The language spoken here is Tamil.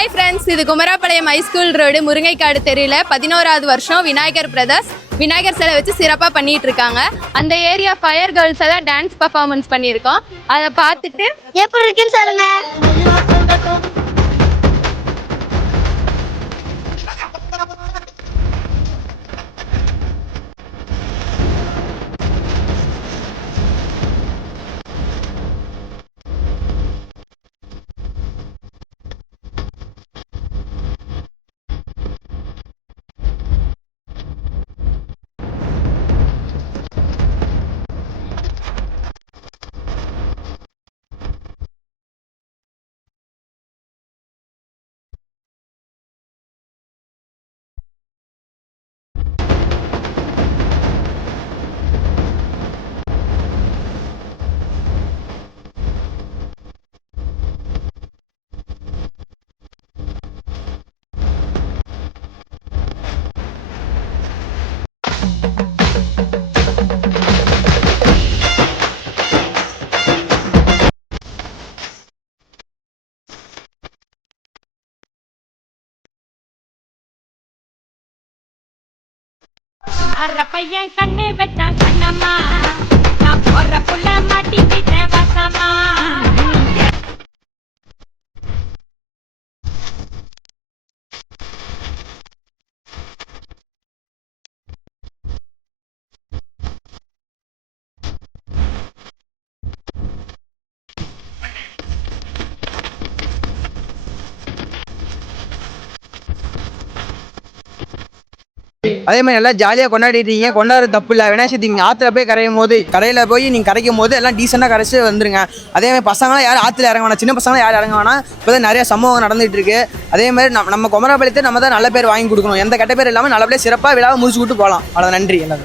ஹாய் ஃப்ரெண்ட்ஸ், இது குமராபாளையம் ஹைஸ்கூல் ரோடு முருங்கைக்காடு தெருவில் 11வது வருஷம் விநாயகர் பிரதர்ஸ் விநாயகர் சிலை வச்சு சிறப்பாக பண்ணிட்டு இருக்காங்க. அந்த ஏரியா ஃபயர் கேர்ள்ஸ் எல்லாம் டான்ஸ் பர்ஃபார்மன்ஸ் பண்ணியிருக்கோம். அதை பார்த்துட்டு எப்படி இருக்குன்னு சொல்லுங்க. பையன் கண்ணு வெட்டான் கண்ணம்மா, நான் போற புள்ள மாட்டிக்கிட்டேன் வசமா. அதே மாதிரி நல்லா ஜாலியாக கொண்டாடிட்டீங்க. கொண்டாடுற தப்பு இல்லை. விநாயகர் சதுர்த்தி நீங்கள் ஆற்றுல போய் கரையில் போய் நீங்கள் கரைக்கும் போது எல்லாம் டீசெண்டாக கரைச்சி வந்துருங்க. அதே மாதிரி பசங்களாம் யாரும் ஆற்றுல இறங்க வேணாம், சின்ன பசங்களாம் யாரும் இறங்க வேணாம். இப்போ தான் நிறைய சம்பவம் நடந்துகிட்டு இருக்கு. அதே மாதிரி நம்ம குமராபாளையத்தை நம்ம தான் நல்ல பேர் வாங்கி கொடுக்கணும். எந்த கெட்ட பேர் இல்லாமல் நல்லபடியாக சிறப்பாக விழாவை முடிச்சு விட்டு போகலாம். அவ்வளோ, நன்றி எல்லாரும்.